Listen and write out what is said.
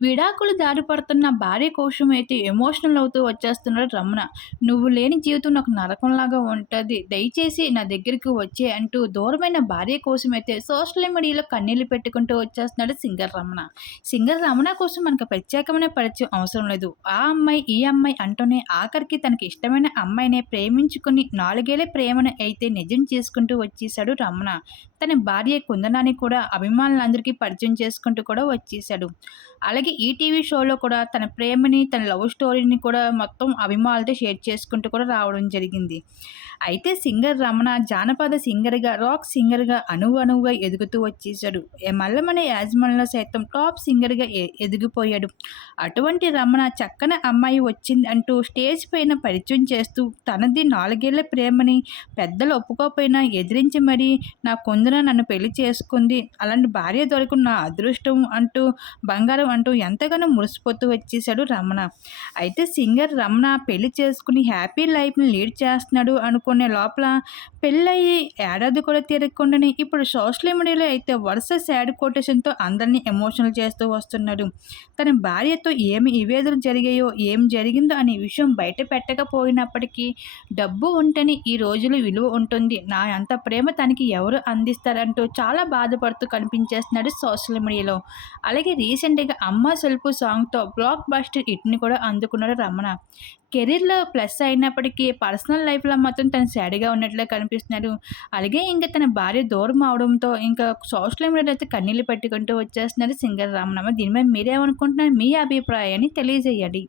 విడాకులు దారి పడుతున్న భార్య కోసం అయితే ఎమోషనల్ అవుతూ వచ్చేస్తున్నాడు రమణ. "నువ్వు లేని జీవితం నాకు నరకంలాగా ఉంటది. దయచేసి నా దగ్గరికి వచ్చేయి" అంటూ దూరమైన భార్య కోసమైతే సోషల్ మీడియాలో కన్నీళ్లు పెట్టుకుంటూ వచ్చేస్తున్నాడు సింగర్ రమణ. సింగర్ రమణ కోసం మనకు ప్రత్యేకమైన పరిచయం అవసరం లేదు. ఆ అమ్మాయి, ఈ అమ్మాయి అంటూనే ఆఖరికి తనకి ఇష్టమైన అమ్మాయినే ప్రేమించుకుని 4 ఏళ్ల ప్రేమను అయితే నిజం చేసుకుంటూ వచ్చేసాడు రమణ. తన భార్య కుందనాన్ని కూడా అభిమానులందరికీ పరిచయం చేసుకుంటూ కూడా వచ్చేసాడు. అలాగే ఈటీవీ షోలో కూడా తన ప్రేమని, తన లవ్ స్టోరీని కూడా మొత్తం అభిమానులతో షేర్ చేసుకుంటూ కూడా రావడం జరిగింది. అయితే సింగర్ రమణ జానపద సింగర్‌గా, రాక్ సింగర్‌గా అణువణువుగా ఎదుగుతూ వచ్చేసాడు. మల్లెమనే యాజమాన్యంలో సైతం టాప్ సింగర్‌గా ఎదిగిపోయాడు. అటువంటి రమణ చక్కని అమ్మాయి వచ్చింది అంటూ స్టేజ్ పైన పరిచయం చేస్తూ తనది 4 ఏళ్ల ప్రేమని పెద్దలు ఒప్పుకోకపోయినా ఎదిరించి మరీ నా కొందున నన్ను పెళ్లి చేసుకుంది. అలాంటి భార్య దొరకడం నా అదృష్టం అంటూ బంగారం అంటూ ఎంతగానో మురిసిపోతూ వచ్చేసాడు రమణ. అయితే సింగర్ రమణ పెళ్లి చేసుకుని హ్యాపీ లైఫ్‌ని లీడ్ చేస్తున్నాడు అనుకునే లోపల పెళ్లయ్యి ఏడాది కూడా తిరగకుండానే ఇప్పుడు సోషల్ మీడియాలో అయితే వరుస సాడ్ కొటేషన్‌తో అందరిని ఎమోషనల్ చేస్తూ వస్తున్నాడు. తన భార్యతో ఏమి విభేదాలు జరిగాయో, ఏం జరిగిందో అనే విషయం బయట పెట్టకపోయినప్పటికీ డబ్బు ఉంటేనే ఈ రోజుల్లో విలువ ఉంటుంది. నా అంత ప్రేమ తనకి ఎవరు అందిస్తారంటూ చాలా బాధపడుతూ కనిపించేస్తున్నాడు సోషల్ మీడియాలో. అలాగే రీసెంట్‌గా 'అమ్మ సెల్ఫ్' సాంగ్‌తో బ్లాక్ బస్టర్ హిట్‌ని కూడా అందుకున్నాడు రమణ. కెరీర్‌లో ప్లస్ అయినప్పటికీ పర్సనల్ లైఫ్‌లో మాత్రం తను సాడ్‌గా ఉన్నట్లే కనిపిస్తున్నాడు. అలాగే ఇంక తన భార్య దూరం అవడంతో ఇంకా సోషల్ మీడియాలో అయితే కన్నీళ్లు పెట్టుకుంటూ వచ్చేస్తున్నారు సింగర్ రమణ. మరి దీని మీద మీరేమనుకుంటున్నారు? మీ అభిప్రాయాన్ని తెలియజేయండి.